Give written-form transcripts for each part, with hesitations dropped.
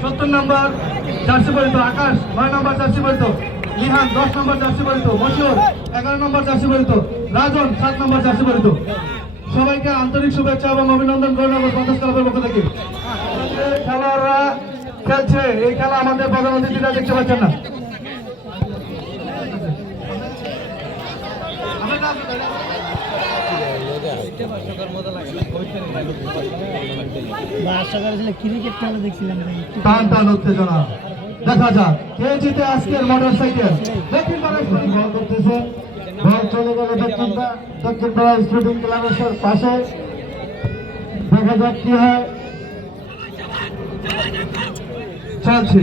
সত্তর নম্বর জার্সি পরিত আকাশ, 9 নম্বর জার্সি পরিত লিহান, 10 নম্বর জার্সি পরিত মশিউর, 11 নম্বর জার্সি পরিত রাজন, 7 নম্বর jersey পরিত। সবাইকে আন্তরিক শুভেচ্ছা এবং অভিনন্দন করিনগর 50 ক্লাবের পক্ষ থেকে। খেলোয়াড়রা খেলছে, এই খেলা আমাদের প্রধান অতিথিরা দেখতে পাচ্ছেন না। ক্রিকেট খেলা দেখছিলাম, টান টান উত্তেজনা। দেখা যাক কে জিতে আজকের মোটরসাইকেল। দক্ষিণ পাড়া স্পোর্টিং বল করতেছে, বল চলে গেল দক্ষিণ পাড়া স্পোর্টিং ক্লাবের পাশে। দেখা যাক কি হয়। চলছে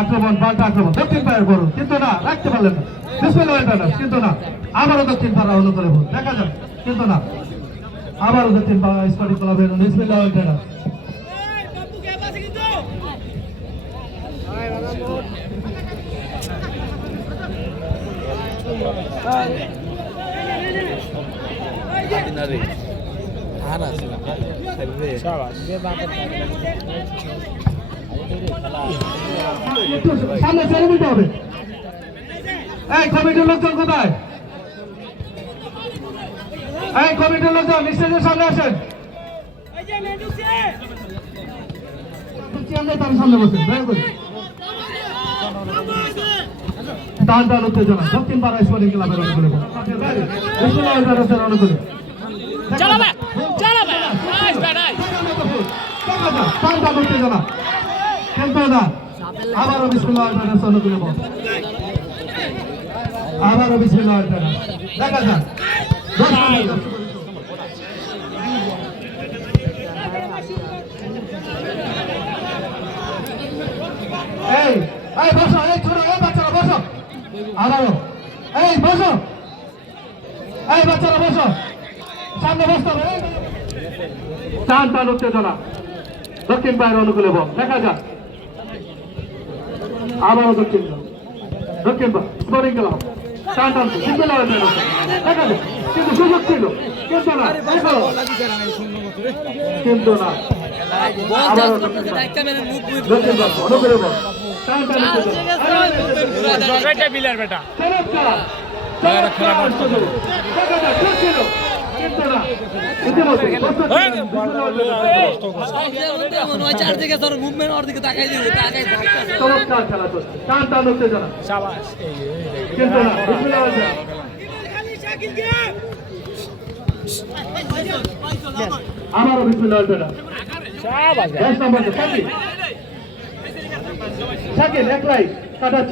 আক্রমণ, পাল্টা আক্রমণ, দক্ষিণ পাড়ার বড় কিন্তু না, রাখতে পারলেন না, কিন্তু না, আবারও দক্ষিণ পাড়া অনুকূলে বল। দেখা যাক কিন্তু না, আবারও দক্ষিণ পাড়া স্পোর্টিং ক্লাবের সামনে ছেড়ে দিতে হবে। এই কমিটির লোকজন কোথায়? এই কমিটির লোকজন স্টেজের সামনে আসেন। সামনে বসেন, দয়া করে। টান টান উত্তেজনা, দক্ষিণ পাড়া স্পোর্টিং ক্লাবের অনুকূলে অনুকূলে উত্তেজনা কিন্তু না, আবারও বিসমিল্লাহ অনুকূলে বল, আবারও বিসমিল্লাহ। দেখা যাক এই এই বসো, এই ছোট এই বাচ্চারা বসো, আবারও এই বসো, এই বাচ্চারা বসো, সামনে বসতে হবে। টান টান উত্তেজনা, দক্ষিণ পায়ের অনুকূলে বল। দেখা যাক আবারও দক্ষিণ পা স্পোর্টিং ক্লাব টান টান দেখা যাক, কিন্তু সুযোগ ছিল কিন্তু না, কিন্তু না, আবারও দক্ষিণ পা অনুকূলে বল। আমারও বিসমিল্লাহ শাকিল একলাই কাটাচ্ছে।